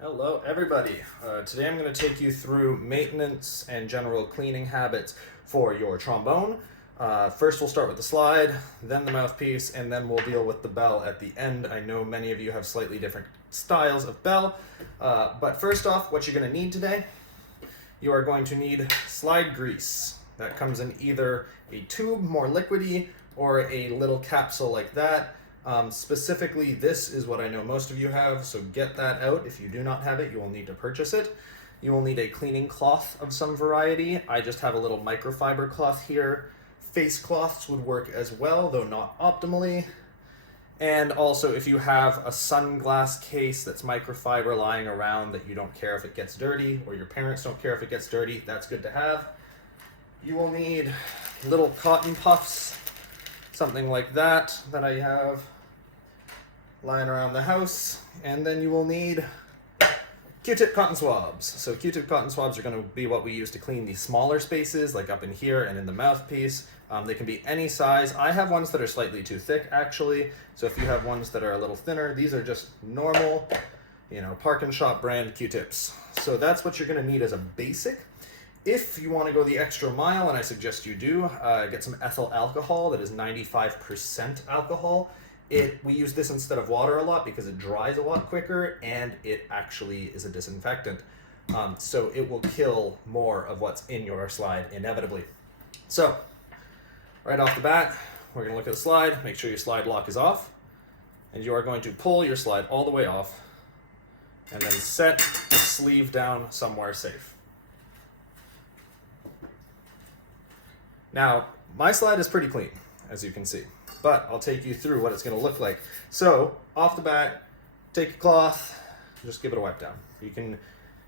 Hello everybody. Today I'm going to take you through maintenance and general cleaning habits for your trombone. First we'll start with the slide, then the mouthpiece, and then we'll deal with the bell at the end. I know many of you have slightly different styles of bell, but first off, what you're going to need today, you are going to need slide grease. That comes in either a tube, more liquidy, or a little capsule like that. Specifically, this is what I know most of you have, so get that out. If you do not have it, you will need to purchase it. You will need a cleaning cloth of some variety. I just have a little microfiber cloth here. Face cloths would work as well, though not optimally. And also, if you have a sunglass case that's microfiber lying around that you don't care if it gets dirty, or your parents don't care if it gets dirty, that's good to have. You will need little cotton puffs, something like that I have lying around the house. And then you will need Q-tip cotton swabs. So Q-tip cotton swabs are going to be what we use to clean the smaller spaces, like up in here and in the mouthpiece. They can be any size. I have ones that are slightly too thick, actually. So if you have ones that are a little thinner, these are just normal, Park and Shop brand Q-tips. So that's what you're going to need as a basic. If you want to go the extra mile, and I suggest you do, get some ethyl alcohol that is 95% alcohol. We use this instead of water a lot because it dries a lot quicker, and it actually is a disinfectant. So it will kill more of what's in your slide inevitably. So right off the bat, we're going to look at the slide, make sure your slide lock is off, and you are going to pull your slide all the way off, and then set the sleeve down somewhere safe. Now, my slide is pretty clean, as you can see, but I'll take you through what it's going to look like. So, off the bat, take a cloth, just give it a wipe down. You can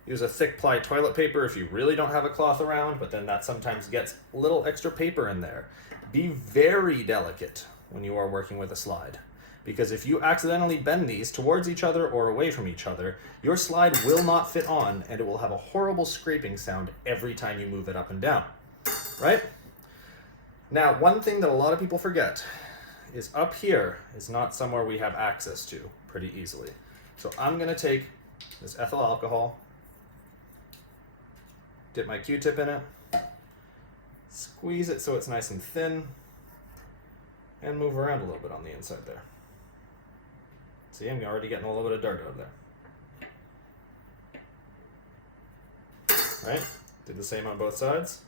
use a thick ply toilet paper if you really don't have a cloth around, but then that sometimes gets a little extra paper in there. Be very delicate when you are working with a slide, because if you accidentally bend these towards each other or away from each other, your slide will not fit on, and it will have a horrible scraping sound every time you move it up and down, right? Now, one thing that a lot of people forget is up here is not somewhere we have access to pretty easily. So I'm going to take this ethyl alcohol, dip my Q-tip in it, squeeze it so it's nice and thin, and move around a little bit on the inside there. See, I'm already getting a little bit of dirt out of there. Right? Did the same on both sides.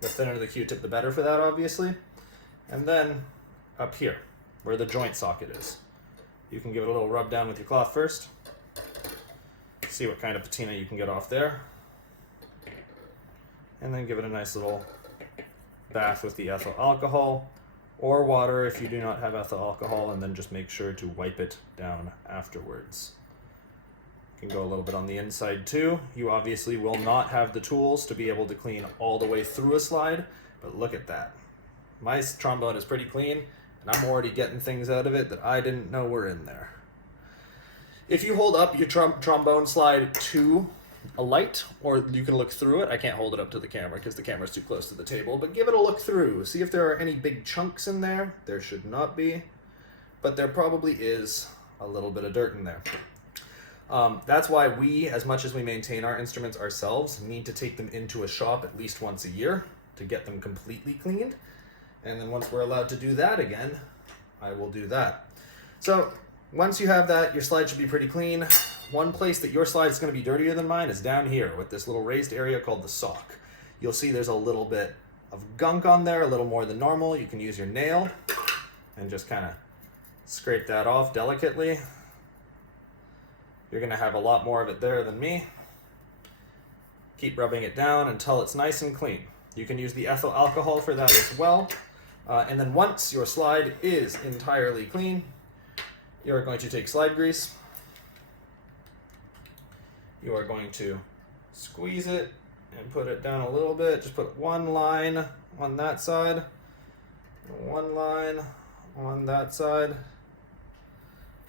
The thinner the Q-tip, the better for that, obviously. And then up here, where the joint socket is, you can give it a little rub down with your cloth first. See what kind of patina you can get off there. And then give it a nice little bath with the ethyl alcohol, or water if you do not have ethyl alcohol, and then just make sure to wipe it down afterwards. Can go a little bit on the inside too. You obviously will not have the tools to be able to clean all the way through a slide, but look at that. My trombone is pretty clean, and I'm already getting things out of it that I didn't know were in there. If you hold up your trombone slide to a light, or you can look through it. I can't hold it up to the camera because the camera's too close to the table, but give it a look through. See if there are any big chunks in there. There should not be, but there probably is a little bit of dirt in there. That's why we, as much as we maintain our instruments ourselves, need to take them into a shop at least once a year to get them completely cleaned. And then once we're allowed to do that again, I will do that. So once you have that, your slide should be pretty clean. One place that your slide is going to be dirtier than mine is down here with this little raised area called the sock. You'll see there's a little bit of gunk on there, a little more than normal. You can use your nail and just kind of scrape that off delicately. You're going to have a lot more of it there than me. Keep rubbing it down until it's nice and clean. You can use the ethyl alcohol for that as well. And then once your slide is entirely clean, you're going to take slide grease. You are going to squeeze it and put it down a little bit. Just put one line on that side, one line on that side,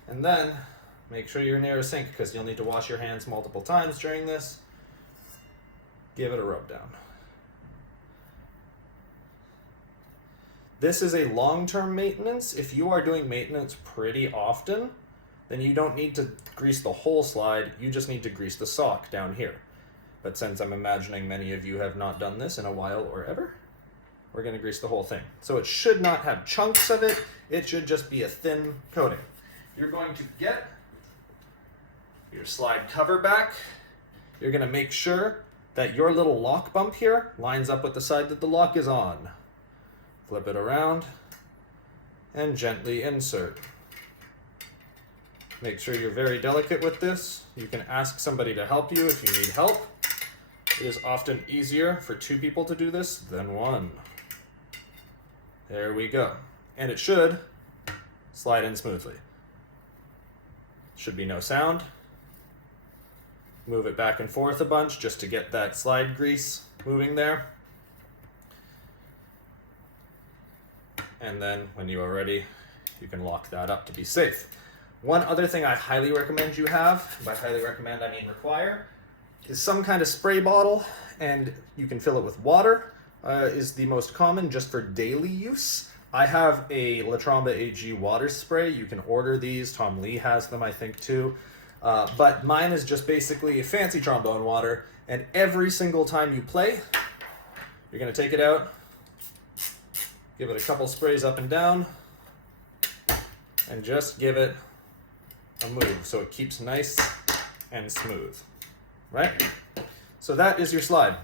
and then make sure you're near a sink because you'll need to wash your hands multiple times during this. Give it a rub down. This is a long-term maintenance. If you are doing maintenance pretty often, then you don't need to grease the whole slide, you just need to grease the sock down here. But since I'm imagining many of you have not done this in a while or ever, we're going to grease the whole thing. So it should not have chunks of it, it should just be a thin coating. You're going to get your slide cover back. You're going to make sure that your little lock bump here lines up with the side that the lock is on. Flip it around and gently insert. Make sure you're very delicate with this. You can ask somebody to help you if you need help. It is often easier for 2 people to do this than 1. There we go. And it should slide in smoothly. Should be no sound. Move it back and forth a bunch just to get that slide grease moving there. And then when you are ready, you can lock that up to be safe. One other thing I highly recommend you have, by highly recommend I mean require, is some kind of spray bottle, and you can fill it with water, is the most common just for daily use. I have a La Tromba AG water spray. You can order these. Tom Lee has them, I think, too. But mine is just basically a fancy trombone water, and every single time you play, you're going to take it out, give it a couple sprays up and down, and just give it a move so it keeps nice and smooth, right? So that is your slide.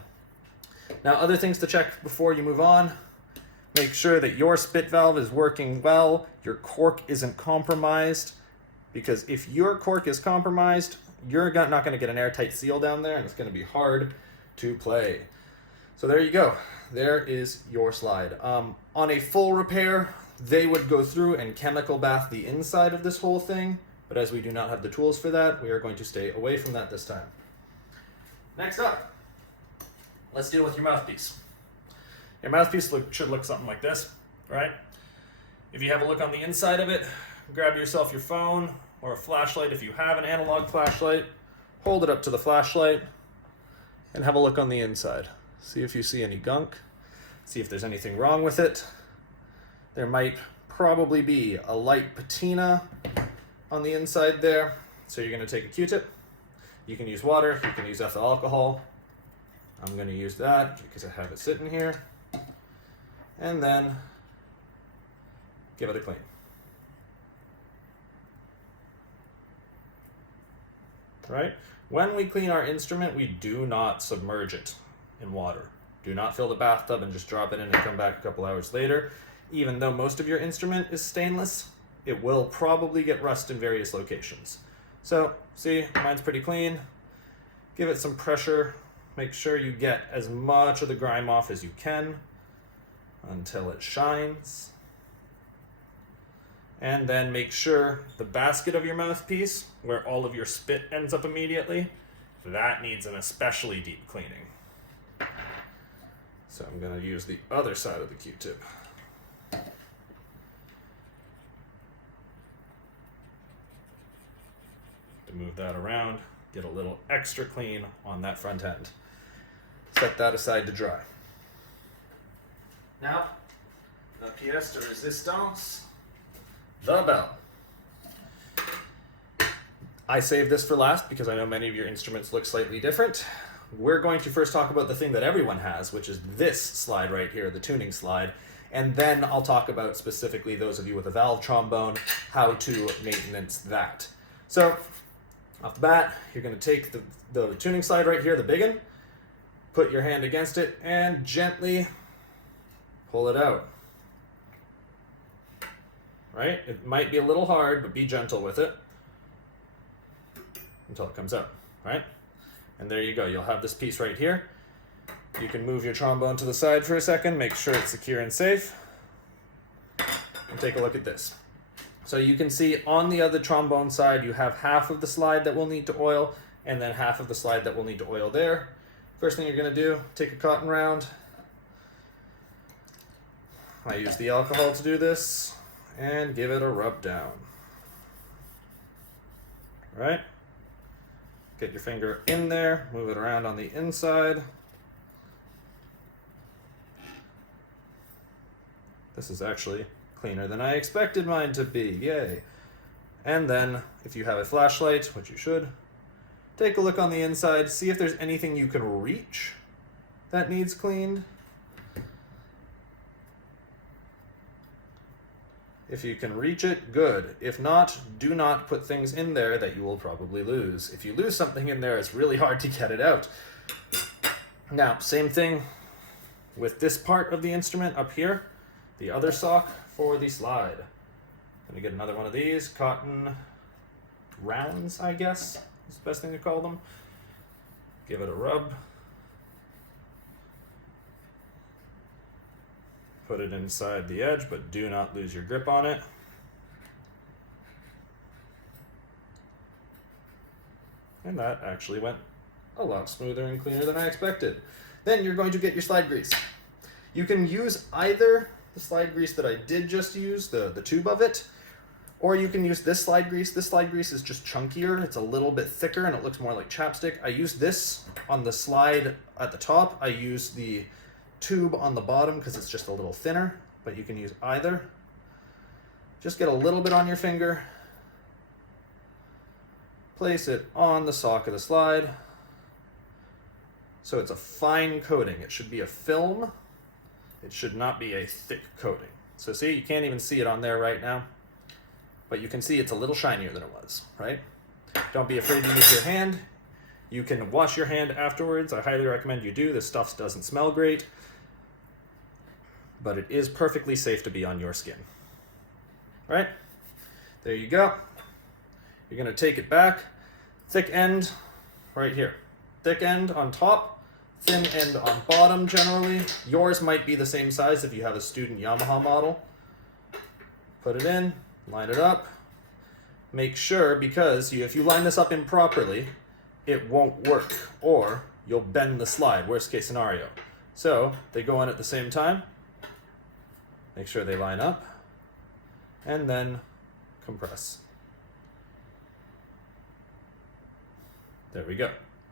Now, other things to check before you move on. Make sure that your spit valve is working well, your cork isn't compromised, because if your cork is compromised, you're not going to get an airtight seal down there, and it's going to be hard to play. So there you go. There is your slide. On a full repair, they would go through and chemical bath the inside of this whole thing, but as we do not have the tools for that, we are going to stay away from that this time. Next up, let's deal with your mouthpiece. Your mouthpiece should look something like this, right? If you have a look on the inside of it, grab yourself your phone or a flashlight if you have an analog flashlight, hold it up to the flashlight, and have a look on the inside. See if you see any gunk, see if there's anything wrong with it. There might probably be a light patina on the inside there. So you're going to take a Q-tip. You can use water, you can use ethyl alcohol. I'm going to use that because I have it sitting here. And then give it a clean. Right? When we clean our instrument, we do not submerge it in water. Do not fill the bathtub and just drop it in and come back a couple hours later. Even though most of your instrument is stainless, it will probably get rust in various locations. So, see, mine's pretty clean. Give it some pressure. Make sure you get as much of the grime off as you can until it shines. And then make sure the basket of your mouthpiece, where all of your spit ends up immediately, that needs an especially deep cleaning. So I'm going to use the other side of the Q-tip. To move that around, get a little extra clean on that front end. Set that aside to dry. Now, the pièce de résistance, the bell. I saved this for last because I know many of your instruments look slightly different. We're going to first talk about the thing that everyone has, which is this slide right here, the tuning slide, and then I'll talk about specifically those of you with a valve trombone, how to maintenance that. So, off the bat, you're going to take the tuning slide right here, the big one, put your hand against it, and gently pull it out. Right? It might be a little hard, but be gentle with it until it comes out, right? And there you go. You'll have this piece right here. You can move your trombone to the side for a second, make sure it's secure and safe, and take a look at this. So you can see on the other trombone side, you have half of the slide that will need to oil, and then half of the slide that will need to oil there. First thing you're going to do, take a cotton round. I use the alcohol to do this, and give it a rub down. Right? Get your finger in there, move it around on the inside. This is actually cleaner than I expected mine to be. Yay. And then, if you have a flashlight, which you should, take a look on the inside, see if there's anything you can reach that needs cleaned. If you can reach it, good. If not, do not put things in there that you will probably lose. If you lose something in there, it's really hard to get it out. Now, same thing with this part of the instrument up here, the other sock for the slide. I'm gonna get another one of these, cotton rounds, I guess, is the best thing to call them. Give it a rub. Put it inside the edge, but do not lose your grip on it. And that actually went a lot smoother and cleaner than I expected. Then you're going to get your slide grease. You can use either the slide grease that I did just use, the tube of it, or you can use this slide grease. This slide grease is just chunkier. It's a little bit thicker and it looks more like chapstick. I use this on the slide at the top. I use the tube on the bottom because it's just a little thinner, but you can use either. Just get a little bit on your finger. Place it on the sock of the slide. So it's a fine coating. It should be a film. It should not be a thick coating. So see, you can't even see it on there right now, but you can see it's a little shinier than it was, right? Don't be afraid to use your hand. You can wash your hand afterwards. I highly recommend you do. This stuff doesn't smell great, but it is perfectly safe to be on your skin. All right, there you go. You're gonna take it back. Thick end right here. Thick end on top, thin end on bottom generally. Yours might be the same size if you have a student Yamaha model. Put it in, line it up. Make sure, because if you line this up improperly, it won't work, or you'll bend the slide, worst case scenario. So they go in at the same time. Make sure they line up, and then compress. There we go.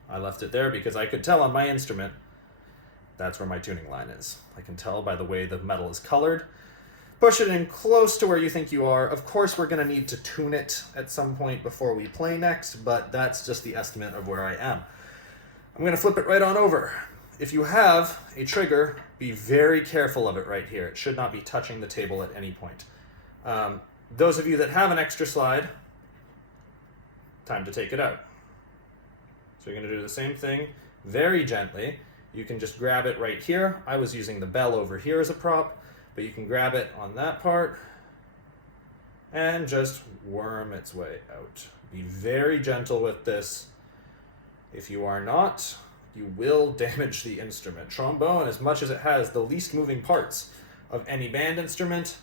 I left it there because I could tell on my instrument that's where my tuning line is. I can tell by the way the metal is colored. Push it in close to where you think you are. Of course, we're going to need to tune it at some point before we play next, but that's just the estimate of where I am. I'm going to flip it right on over. If you have a trigger, be very careful of it right here. It should not be touching the table at any point. Those of you that have an extra slide, time to take it out. So you're going to do the same thing very gently. You can just grab it right here. I was using the bell over here as a prop, but you can grab it on that part and just worm its way out. Be very gentle with this. If you are not, you will damage the instrument. Trombone, as much as it has the least moving parts of any band instrument,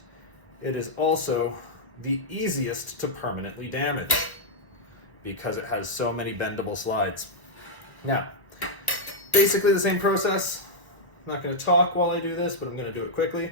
it is also the easiest to permanently damage because it has so many bendable slides. Now, basically the same process. I'm not going to talk while I do this, but I'm going to do it quickly.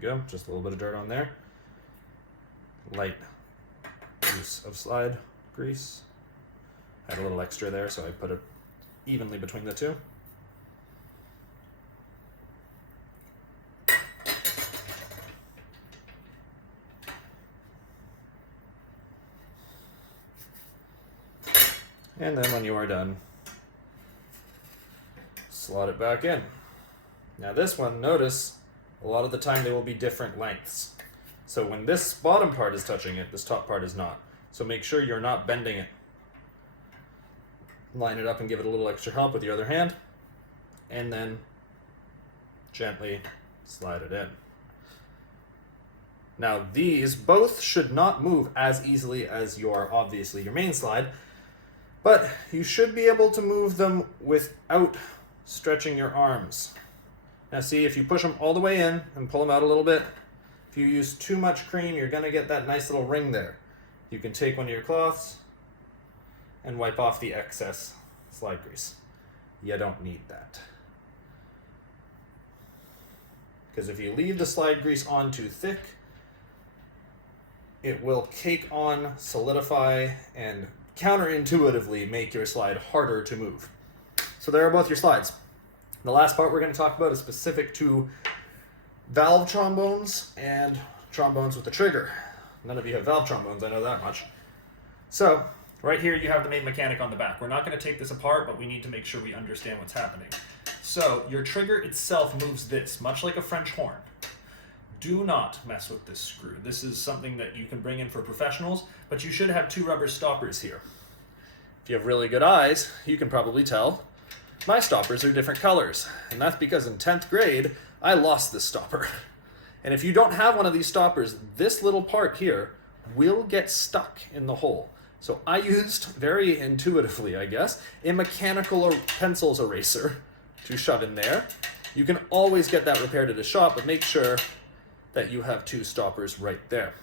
Go, just a little bit of dirt on there. Light use of slide grease. Had a little extra there, so I put it evenly between the two. And then when you are done, slot it back in. Now this one, notice, a lot of the time they will be different lengths. So when this bottom part is touching it, this top part is not. So make sure you're not bending it. Line it up and give it a little extra help with your other hand. And then gently slide it in. Now these both should not move as easily as obviously your main slide, but you should be able to move them without stretching your arms. Now see, if you push them all the way in and pull them out a little bit, if you use too much cream, you're going to get that nice little ring there. You can take one of your cloths and wipe off the excess slide grease. You don't need that. Because if you leave the slide grease on too thick, it will cake on, solidify, and counterintuitively make your slide harder to move. So there are both your slides. The last part we're going to talk about is specific to valve trombones and trombones with a trigger. None of you have valve trombones, I know that much. So, right here you have the main mechanic on the back. We're not going to take this apart, but we need to make sure we understand what's happening. So, your trigger itself moves this, much like a French horn. Do not mess with this screw. This is something that you can bring in for professionals, but you should have 2 rubber stoppers here. If you have really good eyes, you can probably tell my stoppers are different colors, and that's because in 10th grade, I lost this stopper. And if you don't have one of these stoppers, this little part here will get stuck in the hole. So I used, very intuitively I guess, a mechanical pencils eraser to shove in there. You can always get that repaired at a shop, but make sure that you have 2 stoppers right there.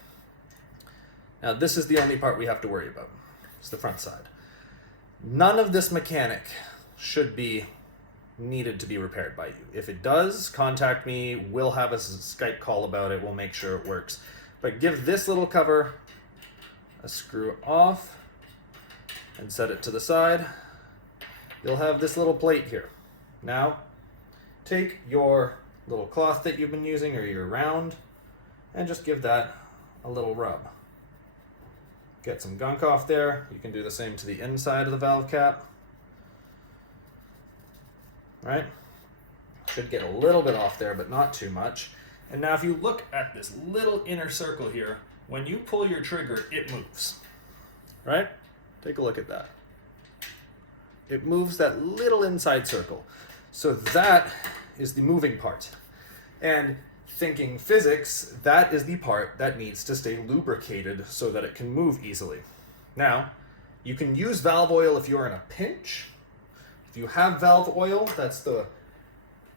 Now this is the only part we have to worry about. It's the front side. None of this mechanic should be needed to be repaired by you. If it does, contact me. We'll have a Skype call about it. We'll make sure it works. But give this little cover a screw off and set it to the side. You'll have this little plate here. Now, take your little cloth that you've been using or your round and just give that a little rub. Get some gunk off there. You can do the same to the inside of the valve cap. Right? Should get a little bit off there, but not too much. And now if you look at this little inner circle here, when you pull your trigger, it moves. Right? Take a look at that. It moves that little inside circle. So that is the moving part. And thinking physics, that is the part that needs to stay lubricated so that it can move easily. Now, you can use valve oil if you're in a pinch. If you have valve oil, that's the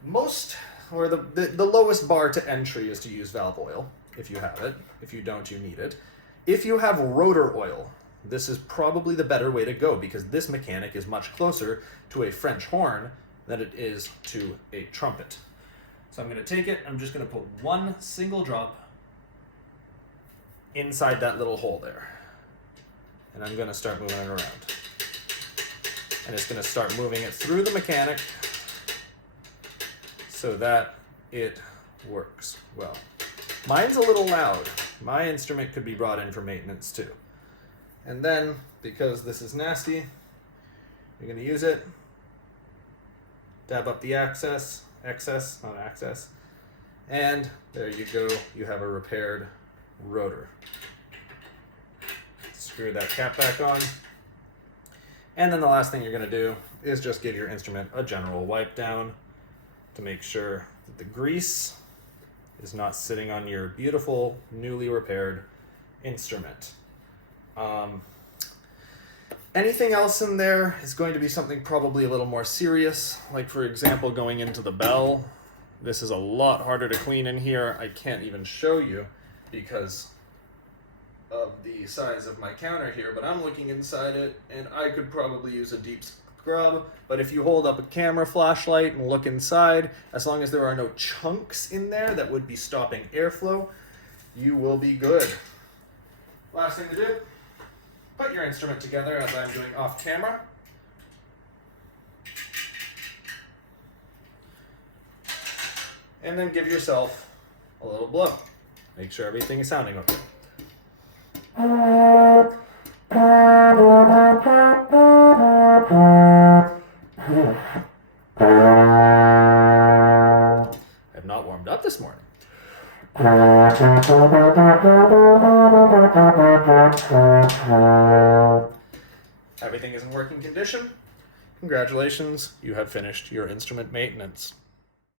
most, or the lowest bar to entry is to use valve oil, if you have it. If you don't, you need it. If you have rotor oil, this is probably the better way to go because this mechanic is much closer to a French horn than it is to a trumpet. So I'm going to take it, I'm just going to put 1 single drop inside that little hole there. And I'm going to start moving it around. And it's going to start moving it through the mechanic so that it works well. Mine's a little loud. My instrument could be brought in for maintenance too. And then, because this is nasty, you're going to use it, dab up the excess, not access, and there you go, you have a repaired rotor. Screw that cap back on. And then the last thing you're going to do is just give your instrument a general wipe down to make sure that the grease is not sitting on your beautiful, newly repaired instrument. Anything else in there is going to be something probably a little more serious, like for example going into the bell. This is a lot harder to clean in here. I can't even show you because of the size of my counter here, but I'm looking inside it and I could probably use a deep scrub, but if you hold up a camera flashlight and look inside, as long as there are no chunks in there that would be stopping airflow, you will be good. Last thing to do, put your instrument together as I'm doing off camera. And then give yourself a little blow. Make sure everything is sounding okay. I have not warmed up this morning. Everything is in working condition. Congratulations, you have finished your instrument maintenance.